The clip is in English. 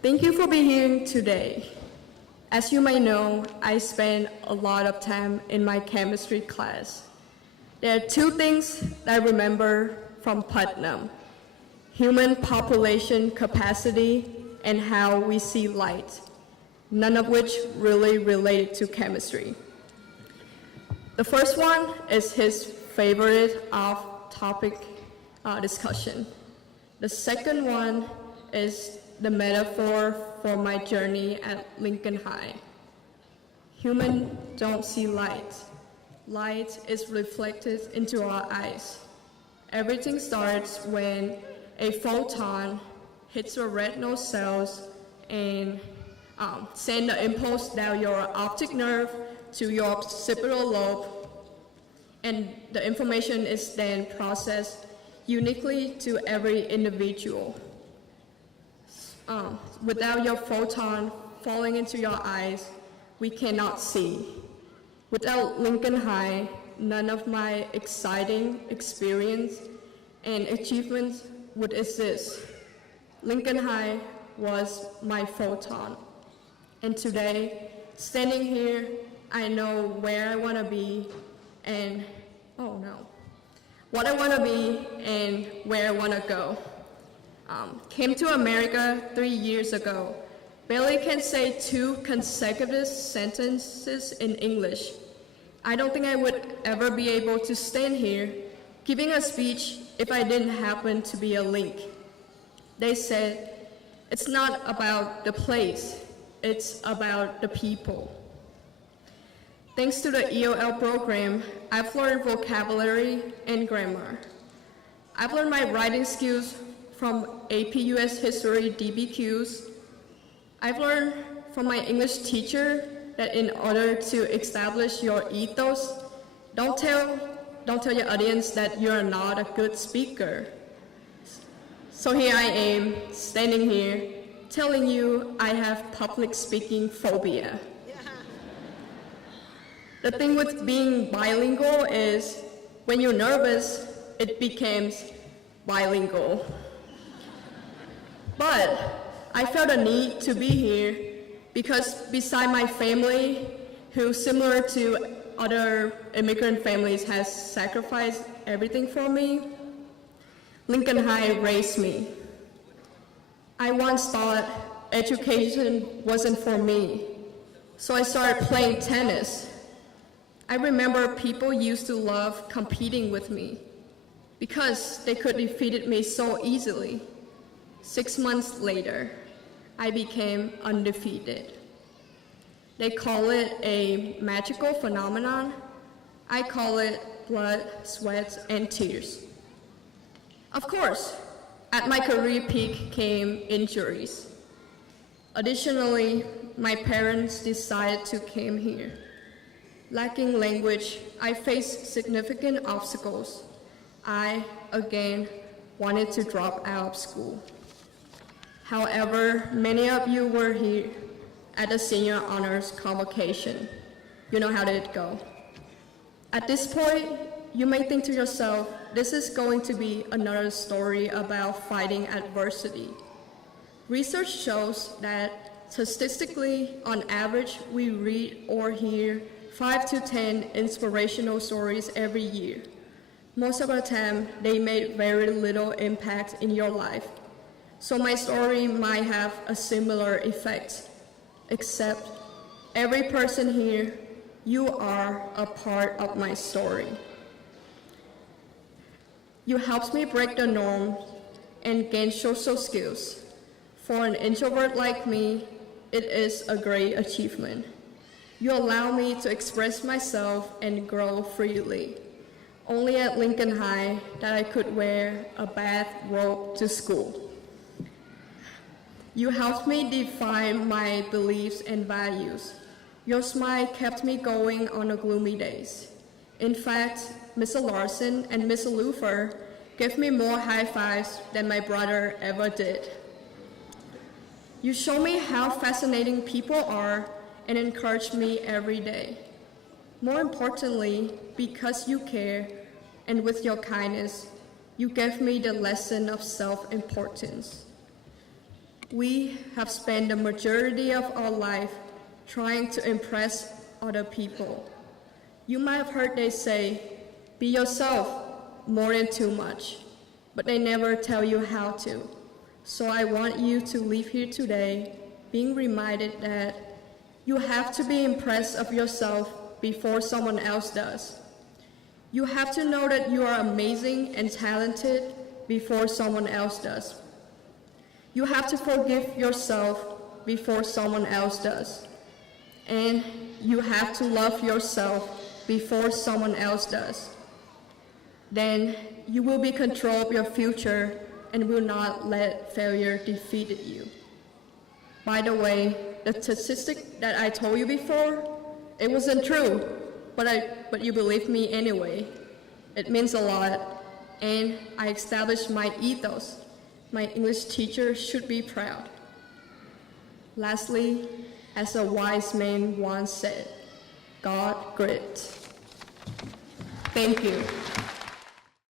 Thank you for being here today. As you may know, I spend a lot of time in my chemistry class. There are two things that I remember from Putnam: human population capacity and how we see light, none of which really related to chemistry. The first one is his favorite off-topic discussion. The second one is the metaphor for my journey at Lincoln High. Humans don't see light. Light is reflected into our eyes. Everything starts when a photon hits your retinal cells and send the impulse down your optic nerve to your occipital lobe, and the information is then processed uniquely to every individual. Without your photon falling into your eyes, we cannot see. Without Lincoln High, none of my exciting experience and achievements would exist. Lincoln High was my photon. And today, standing here, I know where I want to be and, what I want to be and where I want to go. Came to America 3 years ago. Barely can say 2 consecutive sentences in English. I don't think I would ever be able to stand here giving a speech if I didn't happen to be a link. They said, it's not about the place, it's about the people. Thanks to the EOL program, I've learned vocabulary and grammar. I've learned my writing skills from AP US History DBQs. I've learned from my English teacher that in order to establish your ethos, don't tell your audience that you're not a good speaker. So here I am, standing here, telling you I have public speaking phobia. The thing with being bilingual is when you're nervous, it becomes bilingual. But I felt a need to be here because beside my family, who similar to other immigrant families has sacrificed everything for me, Lincoln High raised me. I once thought education wasn't for me, so I started playing tennis. I remember people used to love competing with me because they could defeat me so easily. 6 months later, I became undefeated. They call it a magical phenomenon. I call it blood, sweat, and tears. Of course, at my career peak came injuries. Additionally, my parents decided to come here. Lacking language, I faced significant obstacles. I, again, wanted to drop out of school. However, many of you were here at the senior honors convocation. You know how did it go. At this point, you may think to yourself, this is going to be another story about fighting adversity. Research shows that statistically, on average, we read or hear 5 to 10 inspirational stories every year. Most of the time, they made very little impact in your life. So my story might have a similar effect, except every person here, you are a part of my story. You helped me break the norm and gain social skills. For an introvert like me, it is a great achievement. You allow me to express myself and grow freely. Only at Lincoln High that I could wear a bathrobe to school. You helped me define my beliefs and values. Your smile kept me going on the gloomy days. In fact, Ms. Larson and Ms. Lufer gave me more high fives than my brother ever did. You show me how fascinating people are and encourage me every day. More importantly, because you care and with your kindness, you gave me the lesson of self-importance. We have spent the majority of our life trying to impress other people. You might have heard they say, be yourself more than too much, but they never tell you how to. So I want you to leave here today being reminded that you have to be impressed of yourself before someone else does. You have to know that you are amazing and talented before someone else does. You have to forgive yourself before someone else does. And you have to love yourself before someone else does. Then you will be in control of your future and will not let failure defeat you. By the way, the statistic that I told you before, it wasn't true, but you believed me anyway. It means a lot, and I established my ethos. My English teacher should be proud. Lastly, as a wise man once said, God grit. Thank you.